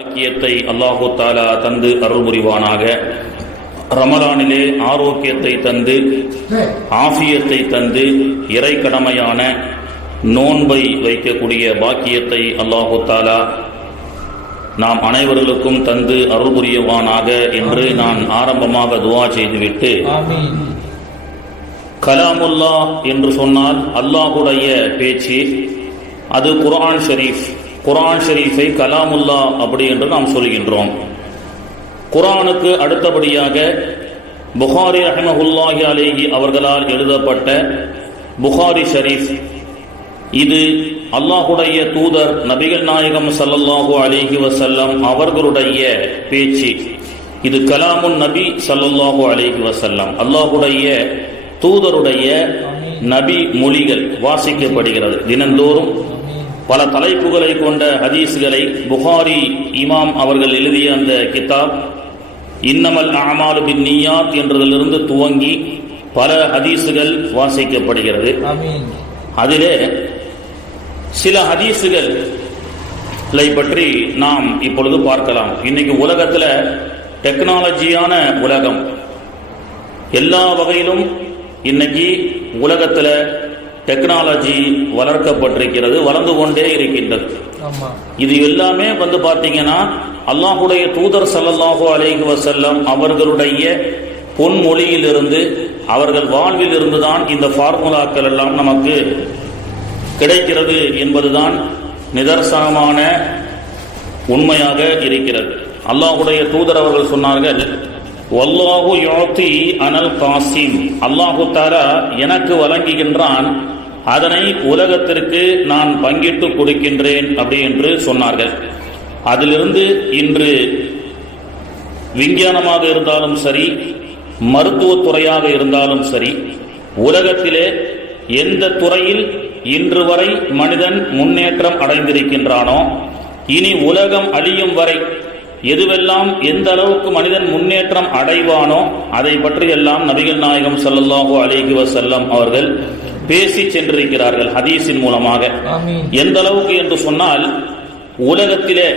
பாக்கியத்தை அல்லாஹு தாலா தந்து அருள் புரிவானாக. ரமலானிலே ஆரோக்கியத்தை தந்து ஆஃபியத்தை தந்து இறை கடமையான நோன்பை வைக்கக்கூடிய பாக்கியத்தை அல்லாஹு தாலா நாம் அனைவர்களுக்கும் தந்து அருள் புரிவானாக என்று நான் ஆரம்பமாக துவா செய்துவிட்டு, கலாமுல்லா என்று சொன்னால் அல்லாஹுடைய பேச்சு, அது குர்ஆன் ஷரீஃப். குர்ஆன் ஷரீஃபை கலாமுல்லா அப்படி என்று நாம் சொல்கின்றோம். குர்ஆனுக்கு அடுத்தபடியாக புகாரி ரஹ்மத்துல்லாஹி அலைஹி அவர்களால் எழுதப்பட்ட புகாரி ஷரீஃப், இது அல்லாஹுடைய தூதர் நபிகள் நாயகம் ஸல்லல்லாஹு அலைஹி வஸல்லம் அவர்களுடைய பேச்சு. இது கலாமுன் நபி ஸல்லல்லாஹு அலைஹி வஸல்லம், அல்லாஹுடைய தூதருடைய நபி மொழிகள் வாசிக்கப்படுகிறது. தினந்தோறும் பல தலைப்புகளை கொண்ட ஹதீஸ்களை புகாரி இமாம் அவர்கள் எழுதிய அந்த கிதாப் இன்னமல் அமாலு பின்னியாத் என்றதிலிருந்து துவங்கி பல ஹதீசுகள் வாசிக்கப்படுகிறது. அதிலே சில ஹதீசுகளை பற்றி நாம் இப்பொழுது பார்க்கலாம். இன்னைக்கு உலகத்தில் டெக்னாலஜியான உலகம், எல்லா வகையிலும் இன்னைக்கு உலகத்தில் டெக்னாலஜி வளர்க்கப்பட்டிருக்கிறது, வளர்ந்து கொண்டே இருக்கின்றது. இது எல்லாமே பார்த்தீங்கன்னா அல்லாஹுடைய தூதர் ஸல்லல்லாஹு அலைஹி வஸல்லம் அவர்களுடைய பொன்மொழியிலிருந்து, அவர்கள் வாழ்வில் இருந்துதான் இந்த ஃபார்முலாக்கள் எல்லாம் நமக்கு கிடைக்கிறது என்பதுதான் நிதர்சனமான உண்மையாக இருக்கிறது. அல்லாஹுடைய தூதர் அவர்கள் சொன்னார்கள், வல்லாஹு யுஅதி அனல் காசிம், அல்லாஹு தஆலா எனக்கு வழங்குகின்றான், அதனை உலகத்திற்கு நான் பங்கிட்டு கொடுக்கின்றேன் அப்படி என்று சொன்னார்கள். அதிலிருந்து இன்று விஞ்ஞானமாக இருந்தாலும் சரி, மருத்துவத்துறையாக இருந்தாலும் சரி, உலகத்திலே எந்த துறையில் இன்று வரை மனிதன் முன்னேற்றம் அடைந்திருக்கின்றானோ, இனி உலகம் அழியும் வரை எதுவெல்லாம் எந்த அளவுக்கு மனிதன் முன்னேற்றம் அடைவானோ அதை பற்றி எல்லாம் நபிகள் நாயகம் ஸல்லல்லாஹு அலைஹி வஸல்லம் அவர்கள் பேசி சென்றிருக்கிறார்கள் ஹதீஸின் மூலமாக. எந்த அளவுக்கு என்று சொன்னால், உலகத்திலே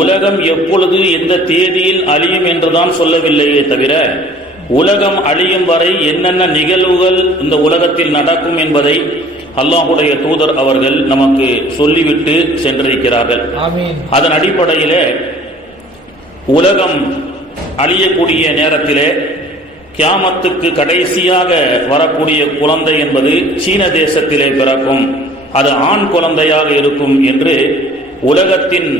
உலகம் எப்பொழுது எந்த தேதியில் அழியும் என்றுதான் சொல்லவில்லையே தவிர, உலகம் அழியும் வரை என்னென்ன நிகழ்வுகள் இந்த உலகத்தில் நடக்கும் என்பதை அல்லாஹுடைய தூதர் அவர்கள் நமக்கு சொல்லிவிட்டு சென்றிருக்கிறார்கள். அதன் அடிப்படையிலே உலகம் அழியக்கூடிய நேரத்திலே கியாமத்துக்கு கடைசியாக வரக்கூடிய குழந்தை என்பது சீன தேசத்திலே பிறக்கும், அது ஆண் குழந்தையாக இருக்கும் என்று உலகத்தின்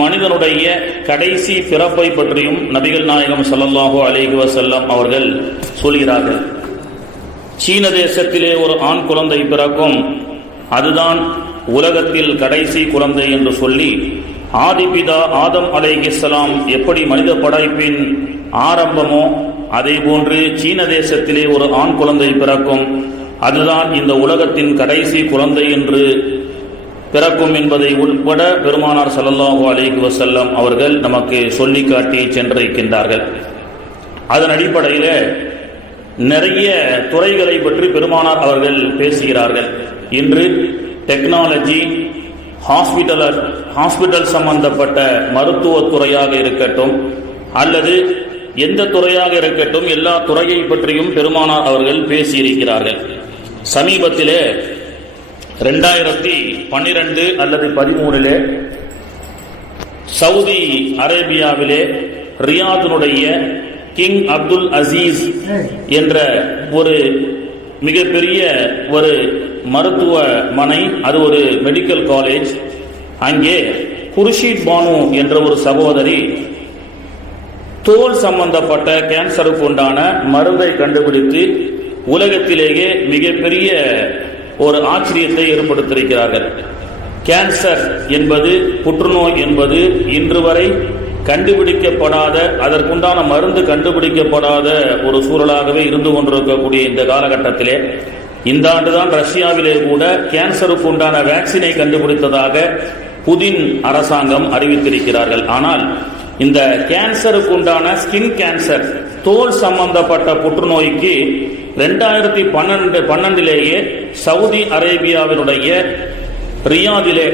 மனிதனுடைய கடைசி பிறப்பை பற்றியும் நபிகள் நாயகம் ஸல்லல்லாஹு அலைஹி வஸல்லம் அவர்கள் சொல்கிறார்கள். சீன தேசத்திலே ஒரு ஆண் குழந்தை பிறக்கும், அதுதான் உலகத்தில் கடைசி குழந்தை என்று சொல்லி, ஆதிபிதா ஆதம் அலைஹிஸ்ஸலாம் எப்படி மனித படைப்பின் ஆரம்பமோ அதே போன்று சீன தேசத்திலே ஒரு ஆண் குழந்தை பிறக்கும், அதுதான் இந்த உலகத்தின் கடைசி குழந்தை என்று பிறக்கும் என்பதை உட்பட பெருமானார் ஸல்லல்லாஹு அலைஹி வஸல்லம் அவர்கள் நமக்கு சொல்லி காட்டி சென்றிருக்கின்றார்கள். அதன் அடிப்படையில் நிறைய துறைகளை பற்றி பெருமானார் அவர்கள் பேசுகிறார்கள். இன்று டெக்னாலஜி, ஹாஸ்பிட்டல் சம்பந்தப்பட்ட மருத்துவத்துறையாக இருக்கட்டும் அல்லது எந்த துறையாக இருக்கட்டும், எல்லா துறையை பற்றியும் பெருமானார் அவர்கள் பேசியிருக்கிறார்கள். சமீபத்திலே 2012 அல்லது 13 சவுதி அரேபியாவிலே ரியாதினுடைய கிங் அப்துல் அசீஸ் என்ற ஒரு மிகப்பெரிய ஒரு மருத்துவமனை, அது ஒரு மெடிக்கல் காலேஜ். அங்கே குர்ஷீத் பானு என்ற ஒரு சகோதரி தோல் சம்பந்தப்பட்ட கேன்சருக்கு உண்டான மருந்தை கண்டுபிடித்து உலகத்திலேயே மிகப்பெரிய ஒரு ஆச்சரியத்தை ஏற்படுத்தியிருக்கிறார்கள். கேன்சர் என்பது, புற்றுநோய் என்பது இன்று வரை கண்டுபிடிக்கப்படாத, அதற்குண்டான மருந்து கண்டுபிடிக்கப்படாத ஒரு சூழலாகவே இருந்து கொண்டிருக்கக்கூடிய இந்த காலகட்டத்திலே, இந்த ஆண்டுதான் ரஷ்யாவிலே கூட கேன்சருக்கு உண்டான வேக்சினை கண்டுபிடித்ததாக புதின் அரசாங்கம் அறிவித்திருக்கிறார்கள். ஆனால் இந்த கேன்சருக்கு உண்டான ஸ்கின் கேன்சர், தோல் சம்பந்தப்பட்ட புற்றுநோய்க்கு 2012 சவுதி அரேபியாவினுடைய ரியாதிலே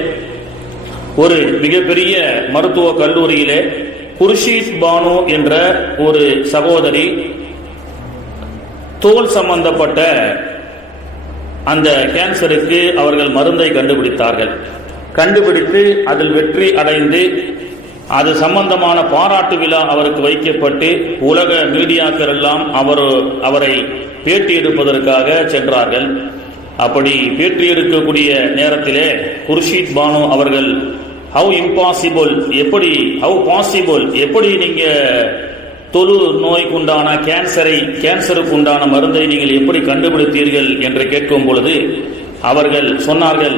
ஒரு மிகப்பெரிய மருத்துவ கல்லூரியிலே குர்ஷீத் பானு என்ற ஒரு சகோதரி தோல் சம்பந்தப்பட்ட அந்த கேன்சருக்கு அவர்கள் மருந்தை கண்டுபிடித்தார்கள். கண்டுபிடித்து அதில் வெற்றி அடைந்து அது சம்பந்தமான பாராட்டு விழா அவருக்கு வைக்கப்பட்டு உலக மீடியாக்கள் எல்லாம் அவரை பேட்டி எடுப்பதற்காக சென்றார்கள். அப்படி பேட்டி எடுக்கக்கூடிய நேரத்திலே குர்ஷீத் பானு அவர்கள் ஹவு பாசிபிள் எப்படி நீங்க தொழு நோய்க்குண்டான கேன்சருக்கு உண்டான மருந்தை நீங்கள் எப்படி கண்டுபிடித்தீர்கள் என்று கேட்கும் பொழுது அவர்கள் சொன்னார்கள்,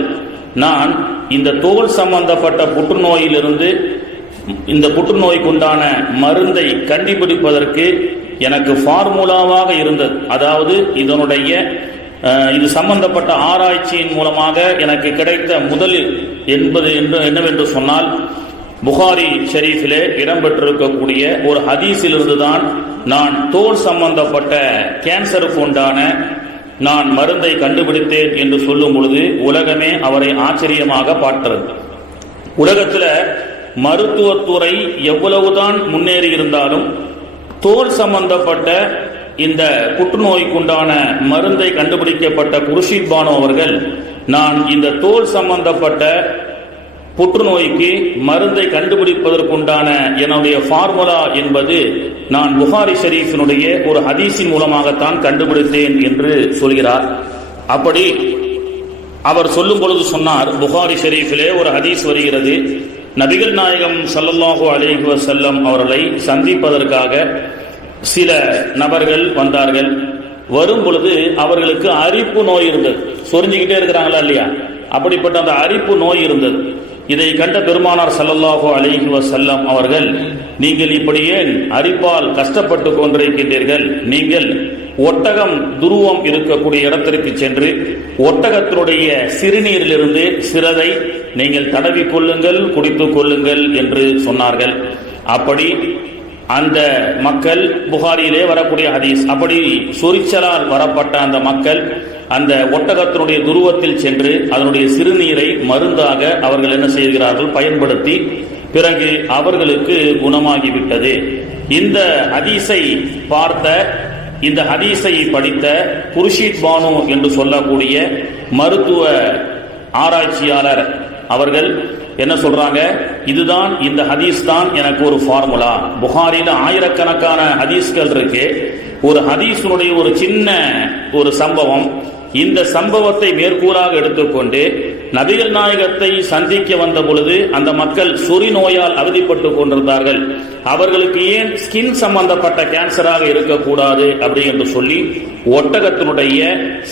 நான் இந்த தோல் சம்பந்தப்பட்ட புற்றுநோயிலிருந்து இந்த புற்றுநோய்க்குண்டான மருந்தை கண்டுபிடிப்பதற்கு எனக்கு ஃபார்முலாவாக இருந்தது. அதாவது இது சம்பந்தப்பட்ட ஆராய்ச்சியின் மூலமாக எனக்கு கிடைத்த முதலில் என்னவென்று சொன்னால், புகாரி ஷெரீஃபிலே இடம்பெற்றிருக்கக்கூடிய ஒரு ஹதீஸிலிருந்து தான் நான் தோல் சம்பந்தப்பட்ட கேன்சருக்கு உண்டான நான் மருந்தை கண்டுபிடித்தேன் என்று சொல்லும் பொழுது உலகமே அவரை ஆச்சரியமாக பார்த்தது. உலகத்தில் மருத்துவத்துறை எவ்வளவுதான் முன்னேறி இருந்தாலும் தோல் சம்பந்தப்பட்ட இந்த புற்றுநோய்க்குண்டான மருந்தை கண்டுபிடிக்கப்பட்ட குர்ஷீத் பானு அவர்கள், நான் இந்த தோல் சம்பந்தப்பட்ட புற்றுநோய்க்கு மருந்தை கண்டுபிடிப்பதற்குண்டான என்னுடைய ஃபார்முலா என்பது நான் புகாரி ஷெரீஃபினுடைய ஒரு ஹதீஸின் மூலமாகத்தான் கண்டுபிடித்தேன் என்று சொல்கிறார். அப்படி அவர் சொல்லும் பொழுது சொன்னார், புகாரி ஷெரீஃபிலே ஒரு ஹதீஸ் வருகிறது, நபிகள் நாயகம் ஸல்லல்லாஹு அலைஹி வஸல்லம் அவர்களை சந்திப்பதற்காக சில நபர்கள் வந்தார்கள். வரும் பொழுது அவர்களுக்கு அரிப்பு நோய் இருந்தது. சொரிஞ்சுக்கிட்டே இருக்கிறாங்களா இல்லையா, அப்படிப்பட்ட அந்த அரிப்பு நோய் இருந்தது. இதை கண்ட பெருமானார் ஸல்லல்லாஹு அலைஹி வஸல்லம் அவர்கள், நீங்கள் இப்படியே அரிப்பால் கஷ்டப்பட்டு கொண்டிருக்கின்றீர்கள், நீங்கள் ஒட்டகம் துருவம் இருக்கக்கூடிய இடத்திற்கு சென்று ஒட்டகத்தினுடைய சிறுநீரிலிருந்து சிறதை நீங்கள் தடவி கொள்ளுங்கள், குடித்துக் கொள்ளுங்கள் என்று சொன்னார்கள். அப்படி அந்த மக்கள், புகாரியிலே வரக்கூடிய ஹதீஸ், அப்படி சொரிச்சலால் வரப்பட்ட அந்த மக்கள் அந்த ஒட்டகத்தினுடைய துருவத்தில் சென்று அதனுடைய சிறுநீரை மருந்தாக அவர்கள் என்ன செய்கிறார்கள், பயன்படுத்தி பிறகு அவர்களுக்கு குணமாகிவிட்டது. இந்த ஹதீஸை படித்த குர்ஷீத் பானு என்று சொல்லக்கூடிய மருத்துவ ஆராய்ச்சியாளர் அவர்கள் என்ன சொல்றாங்க, இதுதான் இந்த ஹதீஸ் தான் எனக்கு ஒரு ஃபார்முலா. புகாரில ஆயிரக்கணக்கான ஹதீஸ்கள் இருக்கு, ஒரு ஹதீஸுடைய ஒரு சின்ன ஒரு சம்பவம், இந்த சம்பவத்தை மேற்கூறாக எடுத்துக்கொண்டு நபிகள் நாயகத்தை சந்திக்க வந்த பொழுது அந்த மக்கள் சொறி நோயால் அவதிப்பட்டு கொண்டிருந்தார்கள், அவர்களுக்கு ஏன் ஸ்கின் சம்பந்தப்பட்ட கேன்சராக இருக்கக்கூடாது அப்படி என்று சொல்லி ஒட்டகத்தினுடைய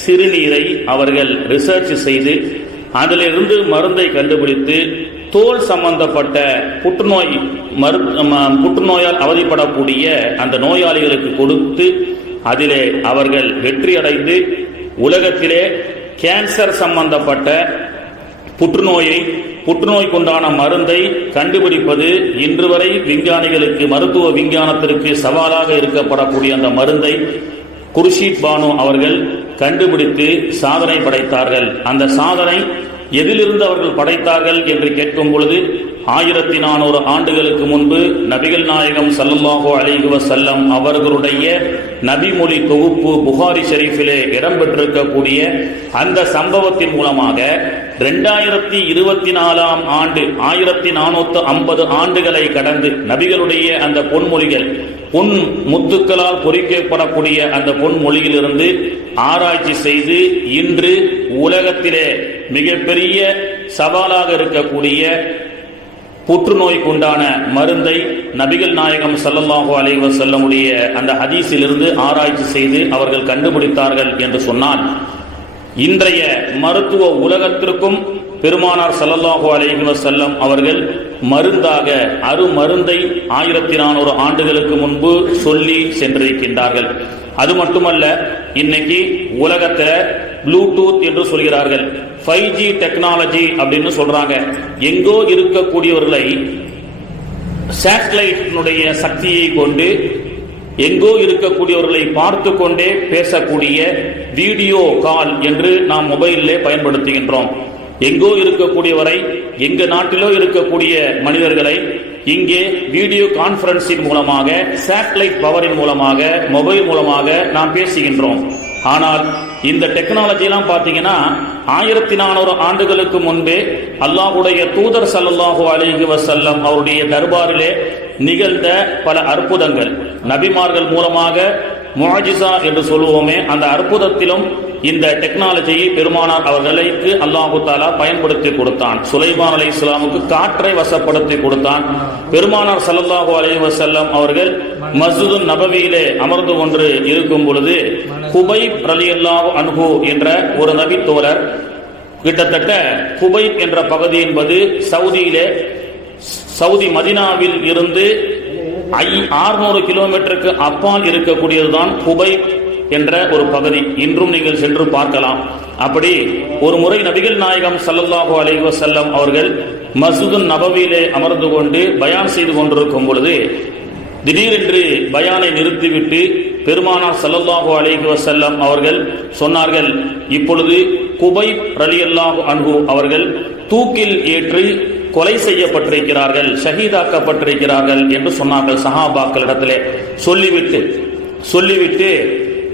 சிறுநீரை அவர்கள் ரிசர்ச் செய்து அதிலிருந்து மருந்தை கண்டுபிடித்து தோல் சம்பந்தப்பட்ட புற்றுநோயால் அவதிப்படக்கூடிய அந்த நோயாளிகளுக்கு கொடுத்து அதிலே அவர்கள் வெற்றி அடைந்து உலகத்திலே கேன்சர் சம்பந்தப்பட்ட புற்றுநோய்க்குண்டான மருந்தை கண்டுபிடிப்பது இன்று வரை விஞ்ஞானிகளுக்கு, மருத்துவ விஞ்ஞானத்திற்கு சவாலாக இருக்கப்படக்கூடிய அந்த மருந்தை குர்ஷீத் பானு அவர்கள் கண்டுபிடித்து சாதனை படைத்தார்கள். அந்த சாதனை எதிலிருந்து அவர்கள் படைத்தார்கள் என்று கேட்கும் பொழுது 1400 ஆண்டுகளுக்கு முன்பு நபிகள் நாயகம் ஸல்லல்லாஹு அலைஹி வஸல்லம் அவர்களுடைய நபிமொழி தொகுப்பு புகாரி ஷெரீஃபிலே இடம்பெற்றிருக்கக்கூடிய அந்த சம்பவத்தின் மூலமாக 2024 ஆண்டு 1450 ஆண்டுகளை கடந்து நபிகளுடைய அந்த பொன்மொழிகள், பொன் முத்துக்களால் பொறிக்கப்படக்கூடிய அந்த பொன்மொழியிலிருந்து ஆராய்ச்சி செய்து இன்று உலகத்திலே மிகப்பெரிய சவாலாக இருக்கக்கூடிய புற்றுநோய்க்குண்டான மருந்தை நபிகள் நாயகம் ஸல்லல்லாஹு அலைஹி வஸல்லமுடைய அந்த ஹதீஸிலிருந்து ஆராய்ச்சி செய்து அவர்கள் கண்டுபிடித்தார்கள் என்று சொன்னால், இன்றைய மருத்துவ உலகத்திற்கும் பெருமானார் ஸல்லல்லாஹு அலைஹி வஸல்லம் அவர்கள் மருந்தாக அருமருந்தை 1400 ஆண்டுகளுக்கு முன்பு சொல்லி சென்றிருக்கின்றார்கள். அது மட்டுமல்ல, இன்னைக்கு உலகத்தில் ப்ளூடூத் என்று சொல்கிறார்கள், 5G டெக்னாலஜி அப்படின்னு சொல்றாங்க. எங்கோ இருக்கக்கூடியவர்களை சேட்டலைட்டினுடைய சக்தியை கொண்டு எங்கோ இருக்கக்கூடியவர்களை பார்த்து கொண்டே பேசக்கூடிய வீடியோ கால் என்று நாம் மொபைலிலே பயன்படுத்துகின்றோம். எங்கோ இருக்கக்கூடியவரை எங்க நாட்டிலோ இருக்கக்கூடிய மனிதர்களை இங்கே வீடியோ கான்பரன்சின் மூலமாக, சேட்டலைட் பவரின் மூலமாக, மொபைல் மூலமாக நாம் பேசுகின்றோம். ஆனால் இந்த டெக்னாலஜி எல்லாம் பாத்தீங்கன்னா 1400 ஆண்டுகளுக்கு முன்பே அல்லாஹ்வுடைய தூதர் ஸல்லல்லாஹு அலைஹி வஸல்லம் அவருடைய தர்பாரிலே நிகழ்ந்த பல அற்புதங்கள், நபிமார்கள் மூலமாக முஅஜிஸா என்று சொல்லுவோமே, அந்த அற்புதத்திலும் இந்த டெக்னாலஜியை பெருமானார் அவர்களுக்கு அல்லாஹு தாலா பயன்படுத்தி கொடுத்தான். சுலைமான் அலைஹிஸ்ஸலாமுக்கு காற்றை வசப்படுத்தி கொடுத்தான். பெருமானார் ஸல்லல்லாஹு அலைஹி வஸல்லம் அவர்கள் மஸ்ஜிதுன் நபவியிலே அமர்ந்து கொண்டு இருக்கும் பொழுது குபைப் ரலியல்லாஹு அன்ஹு என்ற ஒரு நபி தோழர், கிட்டத்தட்ட குபைப் என்ற பகுதி என்பது சவுதி மதினாவில் இருந்து 600 கிலோமீட்டருக்கு அப்பால் இருக்கக்கூடியதுதான் குபைப் என்ற ஒரு பகுதி. இன்றும் நீங்கள் சென்று பார்க்கலாம். அப்படி ஒரு முறை நபிகள் நாயகம் ஸல்லல்லாஹு அலைஹி வஸல்லம் அவர்கள் மஸ்ஜிதுன் நபவியிலே அமர்ந்து கொண்டு பயான் செய்து கொண்டிருக்கும் பொழுது திடீரென்று பயானை நிறுத்திவிட்டு பெருமானார் ஸல்லல்லாஹு அலைஹி வஸல்லம் அவர்கள் சொன்னார்கள், இப்பொழுது குபைப் ரலியல்லாஹு அன்ஹு அவர்கள் தூக்கில் ஏற்றி கொலை செய்யப்பட்டிருக்கிறார்கள், ஷஹீதாக்கப்பட்டிருக்கிறார்கள் என்று சொன்னார்கள். சஹாபாக்களிடத்திலே சொல்லிவிட்டு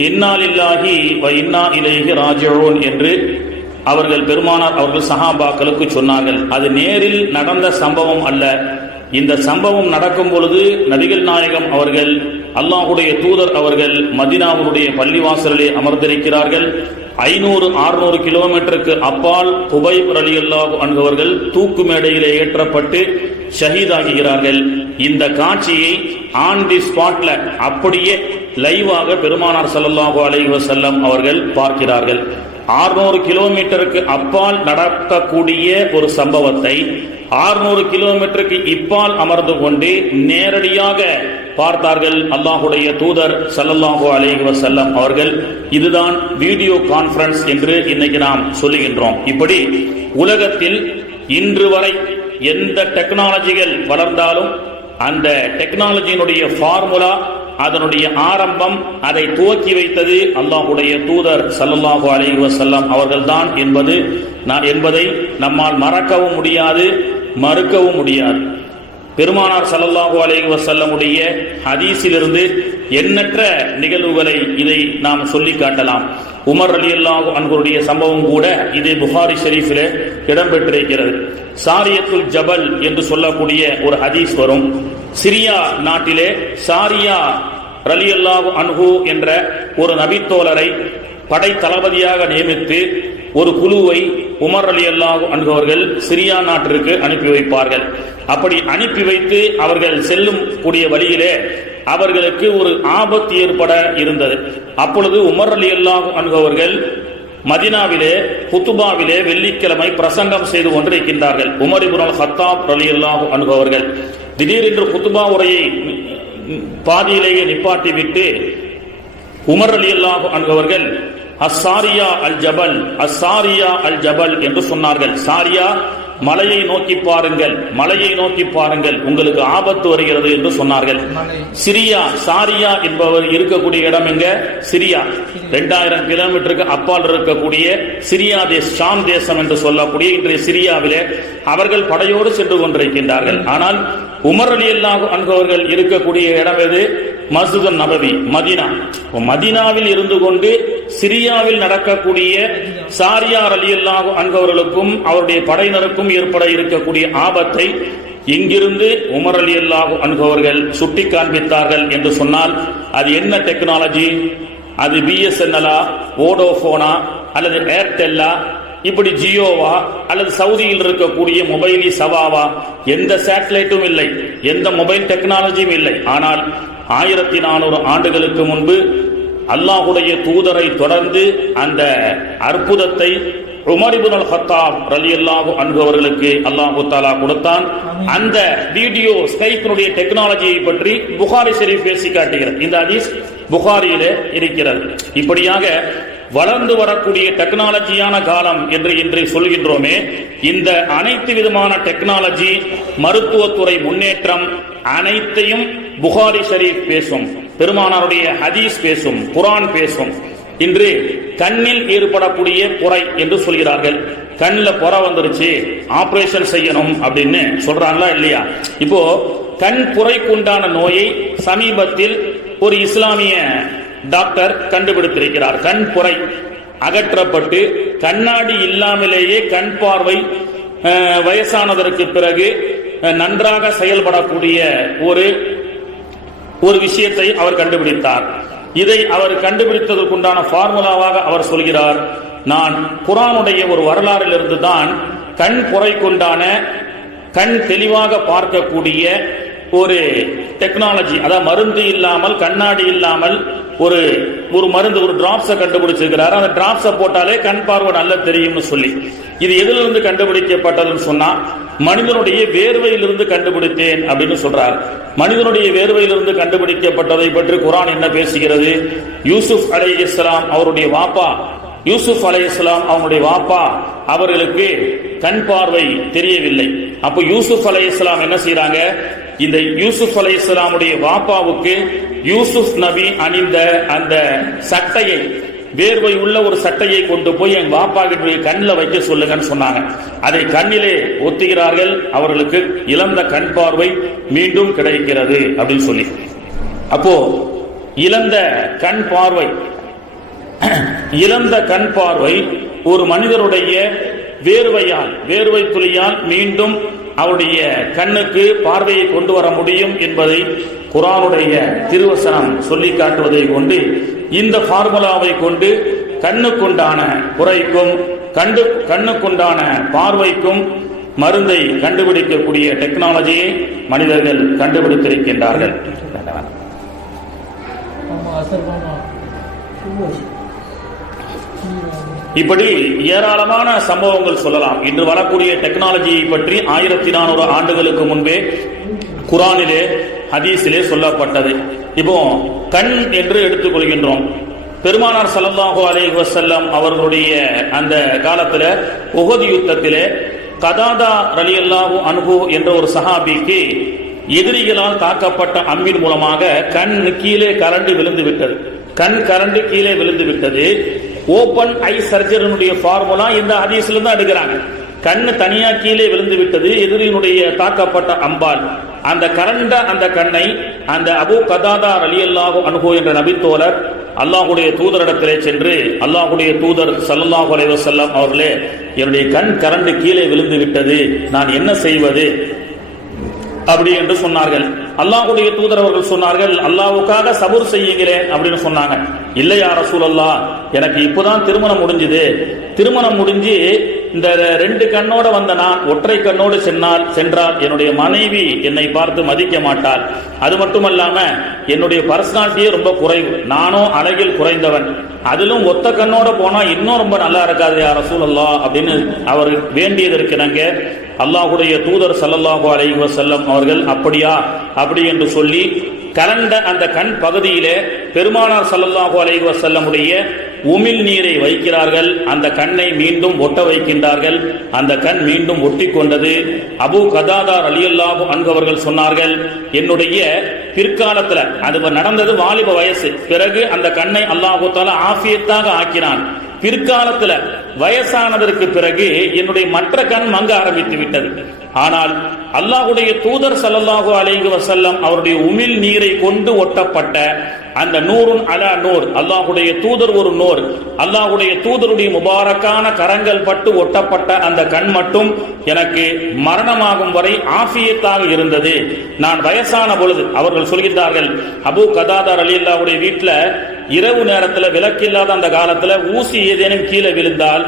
இன்னா லில்லாஹி வ இன்னா இலைஹி ராஜிஊன் என்று அவர்கள் பெருமானார் அவர்கள் சஹாபாக்களுக்கு சொன்னார்கள். அது நேரில் நடந்த சம்பவம் அல்ல. இந்த சம்பவம் நடக்கும் பொழுது நபிகள் நாயகம் அவர்கள், அல்லாஹ்வுடைய தூதர் அவர்கள் மதீனாவுடைய பள்ளிவாசலிலே அமர்ந்திருக்கிறார்கள். 500-600 கிலோமீட்டருக்கு அப்பால் குபைப் ரலியல்லாஹு அன்ஹு அவர்கள் தூக்கு மேடையிலே ஏற்றப்பட்டு ஷஹீதாகிறார்கள். இந்த காட்சியை ஆன் தி ஸ்பாட்ல அப்படியே லைவாக பெருமானார் ஸல்லல்லாஹு அலைஹி வஸல்லம் அவர்கள் பார்க்கிறார்கள். 600 கிலோமீட்டருக்கு அப்பால் நடக்கக்கூடிய ஒரு சம்பவத்தை 600 கிலோமீட்டருக்கு இப்பால் அமர்ந்து கொண்டு நேரடியாக பார்த்தார்கள் அல்லாஹ்வுடைய தூதர் ஸல்லல்லாஹு அலைஹி வஸல்லம் அவர்கள். இதுதான் வீடியோ கான்பரன்ஸ் என்று இன்னைக்கு நாம் சொல்லுகின்றோம். இப்படி உலகத்தில் இன்று வரை எந்த டெக்னாலஜிகள் வளர்ந்தாலும் அந்த டெக்னாலஜியினுடைய ஃபார்முலா, அதனுடைய ஆரம்பம், அதை துவக்கி வைத்தது அல்லாஹ்வுடைய தூதர் ஸல்லல்லாஹு அலைஹி வஸல்லம் அவர்கள்தான் என்பதை நம்மால் மறக்கவும் முடியாது, மறுக்கவும் முடியாது. பெருமானார் ஸல்லல்லாஹு அலைஹி வஸல்லமுடைய ஹதீஸிலிருந்து எண்ணற்ற நிகழ்வுகளை இதை நாம் சொல்லி காட்டலாம். உமர் ரலியல்லாஹு அன்ஹுடைய சம்பவம் கூட இதே புகாரி ஷரீஃபிலே இடம்பெற்றிருக்கிறது. சாரியத்துல் ஜபல் என்று சொல்லக்கூடிய ஒரு ஹதீஸ் வரும். சிரியா நாட்டிலே சாரியா ரலியல்லாஹு அன்ஹு என்ற ஒரு நபித்தோழரை படை தளபதியாக நியமித்து ஒரு குழுவை உமர் ரலியல்லாஹு அன்ஹு அவர்கள் சிரியா நாட்டிற்கு அனுப்பி வைப்பார்கள். அப்படி அனுப்பி வைத்து அவர்கள் செல்லும் கூடிய வழியிலே அவர்களுக்கு ஒரு ஆபத்து ஏற்பட இருந்தது. அப்பொழுது உமர் ரலியல்லாஹு அன்ஹு அவர்கள் மதீனாவிலே குத்துபாவிலே வெள்ளிக்கிழமை பிரசங்கம் செய்து கொண்டிருக்கின்றார்கள். உமர் இப்னுல் கத்தாப் ரலியல்லாஹு அன்ஹு அவர்கள் திடீரென்று குத்துபா உரையை பாதியிலேயே நிப்பாட்டிவிட்டு உமர் ரலியல்லாஹு அன்ஹு அவர்கள் அஸ்ஸாரியா அல் ஜபல், அஸ்ஸாரியா அல் ஜபல் என்று சொன்னார்கள். சாரியா, மலையை நோக்கி பாருங்கள், மலையை நோக்கி பாருங்கள், உங்களுக்கு ஆபத்து வருகிறது என்று சொன்னார்கள். சிரியா, சாரியா என்பவர் இருக்கக்கூடிய இடம் எங்க? சிரியா. 2000 கிலோமீட்டருக்கு அப்பால் இருக்கக்கூடிய சிரியா ஷாம் தேசம் என்று சொல்லக்கூடிய இன்றைய சிரியாவிலே அவர்கள் படையோடு சென்று கொண்டிருக்கின்றார்கள். ஆனால் உமர் ரலியல்லாஹு அன்ஹு அவர்கள் இருக்கக்கூடிய இடம் எது? மஸ்ஜிதுன் நபவி, மதீனா. மதீனாவில் இருந்து கொண்டு சிரியாவில் நடக்கக்கூடிய சாரியா ரலியல்லாஹு அன்ஹு அவர்களுக்கும் அவருடைய படையினருக்கும் ஏற்பட இருக்கக்கூடிய ஆபத்தை இங்கிருந்து உமர் ரலியல்லாஹு அன்ஹு அவர்கள் சுட்டி காண்பித்தார்கள் என்று சொன்னால் அது என்ன டெக்னாலஜி? அது பிஎஸ்என்எல்லா, வோடோபோனா அல்லது ஏர்டெல்லா, இப்படி ஜியோவா அல்லது சவுதியில் இருக்கக்கூடிய மொபைலி சவாவா? எந்த சேட்டலைட்டும் இல்லை, எந்த மொபைல் டெக்னாலஜியும் இல்லை. ஆனால் 1400 ஆண்டுகளுக்கு முன்பு அல்லாஹ்வுடைய தூதரை தொடர்ந்து அந்த அற்புதத்தை உமர் இப்னுல் கத்தாப் ரலியல்லாஹு அன்ஹு அவர்களுக்கு அல்லாஹ் தஆலா கொடுத்தான். அந்த வீடியோ ஸ்கைப்பினுடைய டெக்னாலஜியை பற்றி புகாரி ஷரீஃப் பேசி காட்டுகிறது. இந்த ஹதீஸ் புகாரியிலே இருக்கிறது. இப்படியாக வளர்ந்து வரக்கூடிய டெக்னாலஜியான காலம் என்று இன்று சொல்கின்றோமே, இந்த அனைத்து விதமான டெக்னாலஜி, மருத்துவத்துறை முன்னேற்றம் அனைத்தையும் புகாரி ஷரீஃப் பேசும், பெருமானாருடைய ஹதீஸ் பேசும், குர்ஆன் பேசும். இன்று கண்ணில் ஏற்படக்கூடிய புரை என்று சொல்கிறார்கள். கண்ணில் புரை வந்துருச்சு, ஆபரேஷன் செய்யணும் அப்படின்னு சொல்றாங்களா இல்லையா? இப்போ கண் புரைக்குண்டான நோயை சமீபத்தில் ஒரு இஸ்லாமிய டாக்டர் கண்டுபிடித்திருக்கிறார். கண் புரை அகற்றப்பட்டு கண்ணாடி இல்லாமலேயே கண் பார்வை வயசானதற்கு பிறகு நன்றாக செயல்படக்கூடிய ஒரு விஷயத்தை அவர் கண்டுபிடித்தார். இதை அவர் கண்டுபிடித்ததற்குண்டான ஃபார்முலாவாக அவர் சொல்கிறார், நான் குர்ஆனுடைய ஒரு வரலாறிலிருந்து தான் கண் புரைக்குண்டான கண் தெளிவாக பார்க்கக்கூடிய ஒரு டெக்னாலஜி, அதாவது மருந்து இல்லாமல் கண்ணாடி இல்லாமல் ஒரு மருந்து, ஒரு டிராப்ஸை கண்டுபிடிச்சிருக்கிறார். அந்த டிராப்ஸை போட்டாலே கண் பார்வை நல்லா தெரியும்னு சொல்லி, இது எதிலிருந்து கண்டுபிடிக்கப்பட்டதுன்னு சொன்னா மனிதனுடைய வேர்வையிலிருந்து கண்டுபிடித்தேன் அப்படின்னு சொல்றார். மனிதனுடைய வேர்வையிலிருந்து கண்டுபிடிக்கப்பட்டதை பற்றி குர்ஆன் என்ன பேசுகிறது? யூசுப் அலைஹிஸ்ஸலாம் அவருடைய வாப்பா, யூசுப் அலைஹிஸ்ஸலாம் அவருடைய வாப்பா அவர்களுக்கு கண் பார்வை தெரியவில்லை. அப்ப யூசுப் அலைஹிஸ்ஸலாம் என்ன செய்யறாங்க? இந்த யூசுப் அலைஹிஸ்ஸலாமுடைய வாப்பாவுக்கு யூசுப் நபி அணிந்த அந்த சட்டையை, வேர்வை உள்ள ஒரு சட்டையை கொண்டு போய் என் பாப்பா கிட்ட கண்ணில் வைக்க சொல்லுங்கன்னு சொன்னாங்க. அதை கண்ணிலே ஒத்துகிறார்கள். அவர்களுக்கு இழந்த கண் பார்வை மீண்டும் கிடைக்கிறது அப்படின்னு சொல்லி. அப்போ இழந்த கண் பார்வை ஒரு மனிதருடைய வேர்வை துளியால் மீண்டும் அவருடைய கண்ணுக்கு பார்வையை கொண்டு வர முடியும் என்பதை குர்ஆனுடைய திருவசனம் சொல்லி காட்டுவதை கொண்டு, இந்த ஃபார்முலாவை கொண்டு கண்ணுக்குண்டான குறைக்கும் கண்ணுக்குண்டான பார்வைக்கும் மருந்தை கண்டுபிடிக்கக்கூடிய டெக்னாலஜியை மனிதர்கள் கண்டுபிடித்திருக்கின்றார்கள். இப்படி ஏராளமான சம்பவங்கள் சொல்லலாம். இன்று வரக்கூடிய டெக்னாலஜியை பற்றி 1400 ஆண்டுகளுக்கு முன்பே குர்ஆனிலே ஹதீஸிலே சொல்லப்பட்டது. இப்போ கண் என்று எடுத்துக்கொள்கின்றோம். பெருமானார் ஸல்லல்லாஹு அலைஹி வஸல்லம் அவர்களுடைய அந்த காலத்துல உஹது யுத்தத்திலே கதாதா ரலியல்லாஹு அன்ஹு என்ற ஒரு சஹாபிக்கு எதிரிகளால் தாக்கப்பட்ட அம்பின் மூலமாக கண் கீழே கரண்டு விழுந்து விட்டது. ஓபன் ஐ சர்ஜரினுடைய ஃபார்முலா இந்த ஹதீஸ்ல தான் எடுக்கிறாங்க. கண்ணு தனியா கீழே விழுந்து விட்டது எதிரியினுடைய தாக்கப்பட்ட அம்பால். அந்த கண்ணை அந்த அபூ கதாதா ரலியல்லாஹு அன்ஹு என்ற நபித்தோழர் அல்லாஹ்வுடைய தூதரிடத்திலே சென்று, அல்லாஹ்வுடைய தூதர் ஸல்லல்லாஹு அலைஹி வஸல்லம் அவர்களே, என்னுடைய கண் கரண்டு கீழே விழுந்து விட்டது, நான் என்ன செய்வது அப்படி என்று சொன்னார்கள். அல்லாஹ்வுடைய தூதர் அவர்கள் சொன்னார்கள், அல்லாஹ்வுக்காக சபூர் செய்யுங்களேன் அப்படின்னு சொன்னாங்க. இல்லை யா ரசூலல்லாஹ், எனக்கு இப்போதான் திருமணம் முடிஞ்சு இந்த 2 கண்ணோட வந்த நான் ஒற்றை கண்ணோடு சென்றால் என்னுடைய மனைவி என்னை பார்த்து மதிக்க மாட்டாள். அது மட்டுமல்லாம என்னுடைய பர்சனாலிட்டியே ரொம்ப குறைவு, நானும் அழகில் குறைந்தவன், அதிலும் ஒத்த கண்ணோட போனா இன்னும் ரொம்ப நல்லா இருக்காது யா ரசூலல்லாஹ் அப்படின்னு அவர் வேண்டியது இருக்கிறாங்க. அல்லாஹ்வுடைய தூதர் ஸல்லல்லாஹு அலைஹி வஸல்லம் அவர்கள் அப்படியா அப்படி என்று சொல்லி கலண்ட அந்த கண் பகுதியிலே பெருமானார் ஸல்லல்லாஹு அலைஹி வஸல்லமுடைய உமிழ் நீரை வைக்கிறார்கள். அந்த கண்ணை மீண்டும் ஒட்ட வைக்கின்றார்கள். அந்த கண் மீண்டும் ஒட்டி கொண்டது. அபூ கதாதா ரலியல்லாஹு அன்ஹு அவர்கள் சொன்னார்கள், என்னுடைய பிற்காலத்துல அது நடந்தது வாலிப வயசு, பிறகு அந்த கண்ணை அல்லாஹு தஆலா ஆஃபியத்தாக ஆக்கினான். பிற்காலத்துல வயசானதற்கு பிறகு என்னுடைய மற்ற கண் மங்க ஆரம்பித்து விட்டது. ஆனால் அல்லாஹ்வுடைய தூதர் ஸல்லல்லாஹு அலைஹி வஸல்லம் அவருடைய உமிழ் நீரை கொண்டு ஒட்டப்பட்ட அந்த நூறுன் அலா நூர், அல்லாஹ்வுடைய தூதர் ஒரு நூர், அல்லாஹ்வுடைய தூதருடைய முபாரக்கான கரங்கள் பட்டு ஒட்டப்பட்ட அந்த கண் மட்டும் எனக்கு மரணமாகும் வரை ஆஃபியத்தாக இருந்தது. நான் வயசான பொழுது, அவர்கள் சொல்கிறார்கள், அபூ கதாதா ரலியல்லாஹுடைய வீட்டுல இரவு நேரத்துல விளக்கில்லாத அந்த காலத்துல ஊசி ஏதேனும் கீழே விழுந்தால்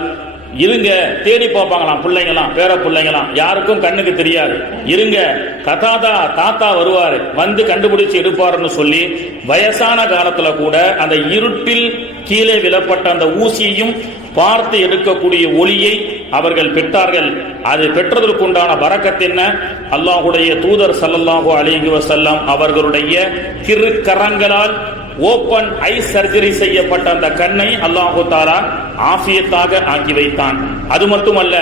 இருங்க தேடி பார்ப்பாங்களாம், பிள்ளைங்களாம், பேர பிள்ளைங்களாம், யாருக்கும் கண்ணுக்கு தெரியாது, இருங்க கதாதா தாத்தா வருவாரு, வந்து கண்டுபிடிச்சு எடுப்பாருன்னு சொல்லி வயசான காலத்துல கூட அந்த இருட்டில் கீழே விழப்பட்ட அந்த ஊசியையும் பார்த்து எடுக்கக்கூடிய ஒளியை அவர்கள் பெற்றார்கள். அது பெற்றதற்குண்டான பரக்கத் என்ன? அல்லாஹ்வுடைய தூதர் ஸல்லல்லாஹு அலைஹி வஸல்லம் அவர்களுடைய திருக்கரங்களால் ஓபன் ஐ சர்ஜரி செய்யப்பட்ட அந்த கண்ணை அல்லாஹு தஆலா ஆஃபியத்தாக ஆக்கி வைத்தான். அது மட்டுமல்ல,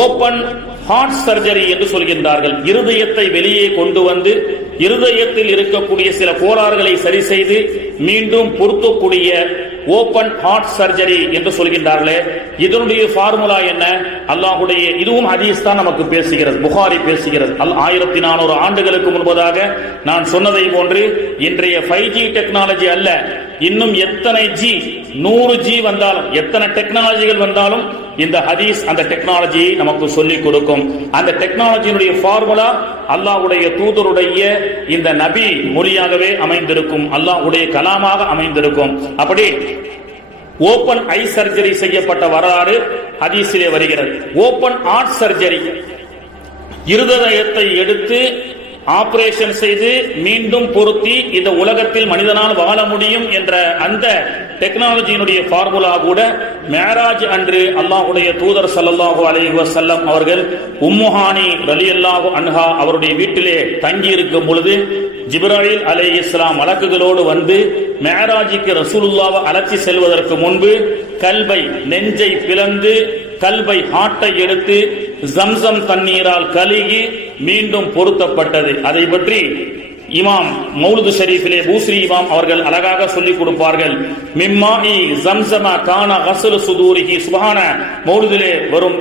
ஓபன் ஹார்ட் சர்ஜரி என்று சொல்கின்றார்கள். இருதயத்தை வெளியே கொண்டு வந்து இருதயத்தில் இருக்கக்கூடிய சில கோளாறுகளை சரி செய்து மீண்டும் பொருத்தக்கூடிய ஓபன் ஹார்ட் சர்ஜரி என்று சொல்கின்றார்களே, இதனுடைய ஃபார்முலா என்ன? அல்லாஹ்வுடைய இதுவும் ஹதீஸ் தான் நமக்கு பேசுகிறது, புகாரி பேசுகிறது. 1400 ஆண்டுகளுக்கு முன்பதாக நான் சொன்னதை போன்று இன்றைய 5G டெக்னாலஜி அல்ல, இன்னும் எத்தனை ஜி 100G வந்தாலும், எத்தனை டெக்னாலஜிகள் வந்தாலும் இந்த ஹதீஸ் அந்த டெக்னாலஜியை நமக்கு சொல்லிக் கொடுக்கும். அந்த டெக்னாலஜியினுடைய ஃபார்முலா அல்லாஹ்வுடைய தூதருடைய இந்த நபி மொழியாகவே அமைந்திருக்கும், அல்லாஹ்வுடைய கலாமாக அமைந்திருக்கும். அப்படி ஓபன் ஐ சர்ஜரி செய்யப்பட்ட வரலாறு ஹதீஸிலே வருகிறது. ஓபன் ஹார்ட் சர்ஜரி, இருதயத்தை எடுத்து ஆபரேஷன் செய்து மீண்டும் பொருத்தி இந்த உலகத்தில் மனிதனால் வாழ முடியும் என்ற அந்த டெக்னாலஜியினுடைய ஃபார்முலா கூட மேராஜ் அன்று அல்லாஹ்வுடைய தூதர் ஸல்லல்லாஹு அலைஹி வஸல்லம் அவர்கள் உம்முஹானி ரலியல்லாஹு அன்ஹா அவருடைய வீட்டிலே தங்கி இருக்கும் பொழுது ஜிப்ராயில் அலைஹிஸ்ஸலாம் மலக்குகளோடு வந்து மேராஜுக்கு ரசூலுல்லாஹ்வை அழைச்சி செல்வதற்கு முன்பு கல்பை, நெஞ்சை பிளந்து கல்பை ஹார்ட்டை எடுத்து ஜம்சம் தண்ணீரால் கழுகி மீண்டும் பொருத்தப்பட்டது. அதை பற்றி இமாம் மௌலுது ஷரீஃபிலே பூஸ்ரி இமாம் அவர்கள் அழகாக சொல்லிக் கொடுப்பார்கள். மிம்மாஇ ஜம்சம கான கஸ்லு சுதூரிஹி, சுப்ஹான மௌலுதிலே வரும்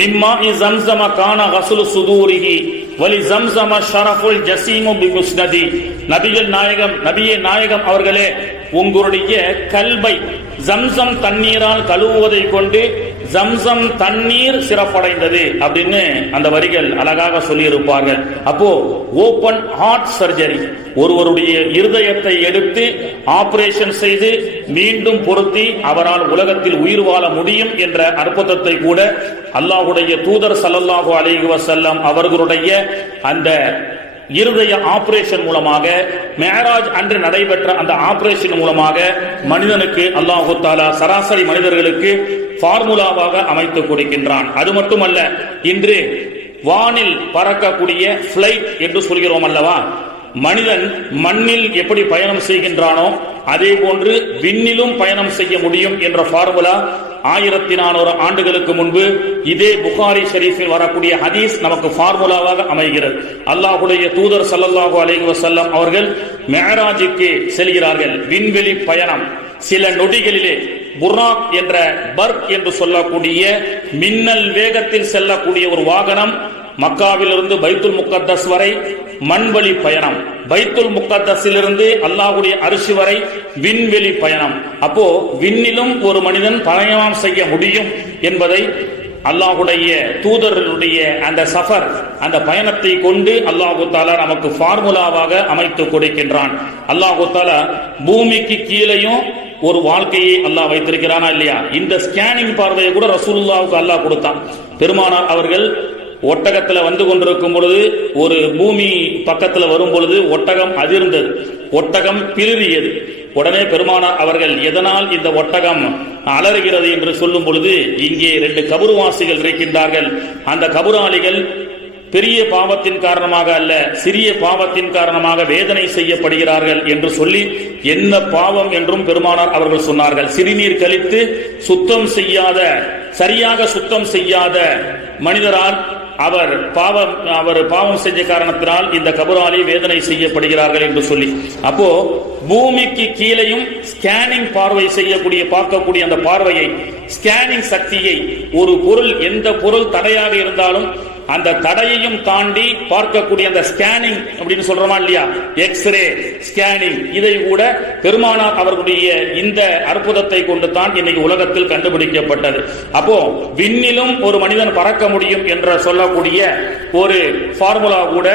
மிம்மாஇ ஜம்சம கான கஸ்லு சுதூரிஹி வலி ஜம்சம ஷரஃபுல் ஜஸீமு பிமுஸ்னதி. நபியே நாயகம் அவர்களே, உங்களுடைய கல்பை ஜம்சம் தண்ணீரால் கழுவுவதை கொண்டு ஜம்சம் தண்ணீர் சிறப்படைந்தது அப்படின்னு அந்த வரிகள் அழகாக சொல்லி இருப்பார்கள். அப்போ ஓபன் ஹார்ட் சர்ஜரி, ஒருவருடைய இருதயத்தை எடுத்து ஆபரேஷன் செய்து மீண்டும் பொருத்தி அவரால் உலகத்தில் உயிர் வாழ முடியும் என்ற அற்புதத்தை கூட அல்லாஹ்வுடைய தூதர் ஸல்லல்லாஹு அலைஹி வஸல்லம் அவர்களுடைய அந்த இருதய ஆபரேஷன் மூலமாக, மேராஜ் அன்று நடைபெற்ற அந்த ஆபரேஷன் மூலமாக மனிதனுக்கு அல்லாஹு தஆலா சராசரி மனிதர்களுக்கு ஃபார்முலாவாக அமைத்துக் கொடுக்கின்றான். அது மட்டுமல்ல, இன்று வானில் பறக்கக்கூடிய பிளைட் என்று சொல்கிறோம் அல்லவா, மனிதன் மண்ணில் எப்படி பயணம் செய்கின்றானோ அதே போன்று விண்ணிலும் பயணம் செய்ய முடியும் என்ற ஃபார்முலா 1400 ஆண்டுகளுக்கு முன்பு இதே புகாரி ஷரீஃபில் வரக்கூடிய ஹதீஸ் நமக்கு ஃபார்முலாவாக அமைகிறது. அல்லாஹ்வுடைய தூதர் ஸல்லல்லாஹு அலைஹி வஸல்லம் அவர்கள் மேராஜுக்கு செல்கிறார்கள். விண்வெளி பயணம் சில நொடிகளிலே புர்ராக் என்ற பர்க் என்று சொல்லக்கூடிய மின்னல் வேகத்தில் செல்லக்கூடிய ஒரு வாகனம் மக்காவிலிருந்து பைத்துல் முக்கத்தஸ் வரை மண்வெளி பயணம், பைத்துல் முக்கத்தஸிலிருந்து அல்லாஹ்வுடைய அர்ஷ் வரை விண்வெளி பயணம். அப்போ விண்ணிலும் ஒரு மனிதன் பயணம் செய்ய முடியும் என்பதை அல்லாஹ்வுடைய தூதருடைய அந்த சஃபர், அந்த பயணத்தை கொண்டு அல்லாஹு தஆலா நமக்கு ஃபார்முலாவாக அமைத்து கொடுக்கின்றான். அல்லாஹு தஆலா பூமிக்கு கீழேயும் ஒரு வாழ்க்கையை அல்லாஹ் வைத்திருக்கிறானா இல்லையா? இந்த ஸ்கேனிங் பார்வையை கூட ரசூலுல்லாஹ்வுக்கு அல்லாஹ் கொடுத்தான். பெருமானார் அவர்கள் ஒட்டகத்துல வந்து கொண்டிருக்கும் பொழுது ஒரு பூமி பக்கத்துல வரும் பொழுது ஒட்டகம் அதிர்ந்தது, ஒட்டகம் பிளிறியது. உடனே பெருமானார் அவர்கள் எதனால் இந்த ஒட்டகம் அலறுகிறது என்று சொல்லும் பொழுது, இங்கே 2 கபர்வாசிகள் இருக்கின்றார்கள், அந்த கபராளிகள் பெரிய பாவத்தின் காரணமாக அல்ல, சிறிய பாவத்தின் காரணமாக வேதனை செய்யப்படுகிறார்கள் என்று சொல்லி என்ன பாவம் என்றும் பெருமானார் அவர்கள் சொன்னார்கள். சிறுநீர் கழித்து சுத்தம் செய்யாத, சரியாக சுத்தம் செய்யாத மனிதரால் அவர் பாவம் செஞ்ச காரணத்தினால் இந்த கபராளி வேதனை செய்யப்படுகிறார்கள் என்று சொல்லி, அப்போ பூமிக்கு கீழையும் ஸ்கேனிங் பார்வை செய்யக்கூடிய, பார்க்கக்கூடிய அந்த பார்வையை, ஸ்கேனிங் சக்தியை, ஒரு பொருள் எந்த பொருள் தடையாக இருந்தாலும் அந்த தடையையும் தாண்டி பார்க்கக்கூடிய அந்த ஸ்கேனிங் அப்படின்னு சொல்றோமா இல்லையா, எக்ஸ்ரே ஸ்கேனிங், இதை கூட பெருமானார் அவர்களுடைய இந்த அற்புதத்தை கொண்டு தான் இன்னைக்கு உலகத்தில் கண்டுபிடிக்கப்பட்டது. அப்போ விண்ணிலும் ஒரு மனிதன் பறக்க முடியும் என்ற சொல்லக்கூடிய ஒரு ஃபார்முலா கூட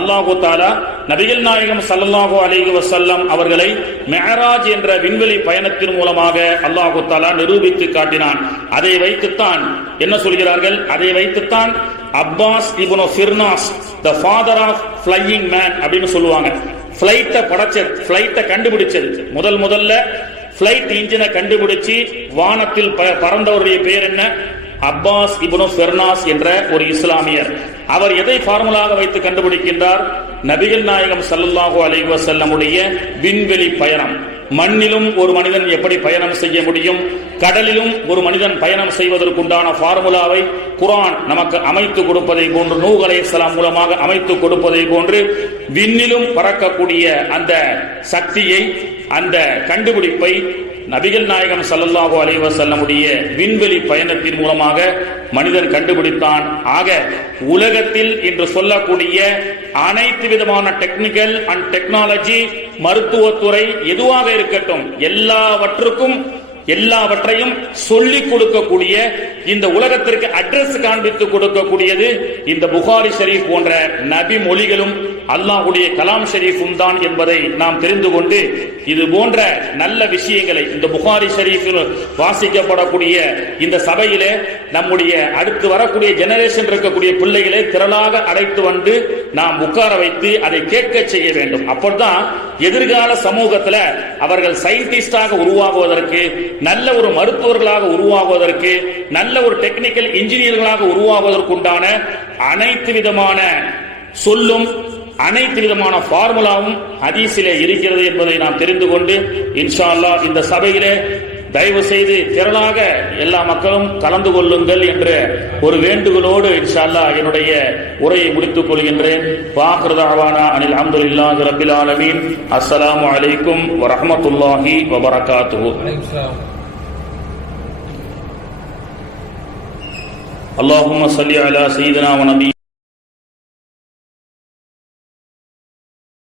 அல்லாஹு தஆலா நபிகள் நாயகம் ஸல்லல்லாஹு அலைஹி வஸல்லம் அவர்களை மேராஜ் என்ற விண்வெளி பயணத்தின் மூலமாக அல்லாஹு தஆலா நிரூபித்து காட்டினான். அதை வைத்துத்தான் என்ன சொல்கிறார்கள், அதை வைத்துத்தான் Abbas Ibn Firnas the father of flying man அப்படின்னு சொல்லுவாங்க. ஃப்ளைட்டை கண்டுபிடிச்சது, முதல்ல ஃப்ளைட் இன்ஜினை கண்டுபிடிச்சு வானத்தில் பறந்தவருடைய பேர் என்ன, அப்பாஸ் இப்னு ஃபிர்னாஸ் என்ற ஒரு இஸ்லாமியர். அவர் எதை ஃபார்முலாக வைத்து கண்டுபிடிக்கின்றார், நபிகள் நாயகம் ஸல்லல்லாஹு அலைஹி வஸல்லமுடைய விண்வெளி பயணம். மண்ணிலும் ஒரு மனிதன் எப்படி பயணம் செய்ய முடியும், கடலிலும் ஒரு மனிதன் பயணம் செய்வதற்குண்டான ஃபார்முலாவை குர்ஆன் நமக்கு அமைத்து கொடுப்பதை போன்று, நூஹ் அலைஹிஸ்ஸலாம் மூலமாக அமைத்து கொடுப்பதை போன்று விண்ணிலும் பறக்கக்கூடிய அந்த சக்தியை அந்த கண்டுபிடிப்பை நபிகள் நாயகம் ஸல்லல்லாஹு அலைஹி வஸல்லமுடைய விண்வெளி பயணத்தின் மூலமாக மனிதன் கண்டுபிடித்தான். ஆக உலகத்தில் இன்று சொல்லக்கூடிய அனைத்து விதமான டெக்னிக்கல் அண்ட் டெக்னாலஜி, மருத்துவத்துறை எதுவாக இருக்கட்டும், எல்லாவற்றையும் சொல்லிக் கொடுக்கக்கூடிய, இந்த உலகத்திற்கு அட்ரஸ் காண்பித்து கொடுக்கக்கூடியது இந்த புகாரி ஷரீஃப் போன்ற நபி மொழிகளும் அல்லாஹ்வுடைய கலாம் ஷரீஃபும் தான் என்பதை நாம் தெரிந்து கொண்டு, இது போன்ற நல்ல விஷயங்களை இந்த புகாரி ஷரீஃபில் வாசிக்கப்படக்கூடிய இந்த சபையிலே நம்முடைய அடுத்து வரக்கூடிய ஜெனரேஷன் இருக்கக்கூடிய பிள்ளைகளை திரளாக அழைத்து வந்து நாம் உட்கார வைத்து அதை கேட்க செய்ய வேண்டும். அப்போதான் எதிர்கால சமூகத்தில் அவர்கள் சயின்டிஸ்டாக உருவாகுவதற்கு, நல்ல ஒரு மருத்துவர்களாக உருவாகுவதற்கு, நல்ல ஒரு டெக்னிக்கல் இன்ஜினியர்களாக உருவாகுவதற்குண்டான அனைத்து விதமான சொல்லும் அனைத்து விதமான ஃபார்முலாவும் ஹதீஸிலே இருக்கிறது என்பதை நாம் தெரிந்து கொண்டு, இன்ஷா அல்லாஹ் இந்த சபையிலே தயவு செய்து திரளாக எல்லா மக்களும் கலந்து கொள்ளுங்கள் என்ற ஒரு வேண்டுகோளோடு இன்ஷா அல்லாஹ் என்னுடைய உரையை முடித்துக் கொள்கின்றேன். வாஹிரு தஅவானா அனில் ஹம்துலில்லாஹி ரப்பில் ஆலமீன். அஸ்ஸலாமு அலைக்கும் வரஹ்மத்துல்லாஹி வபரகாத்துஹு. அல்லாஹும்ம ஸல்லி அலா சய்யிதினா வ நபி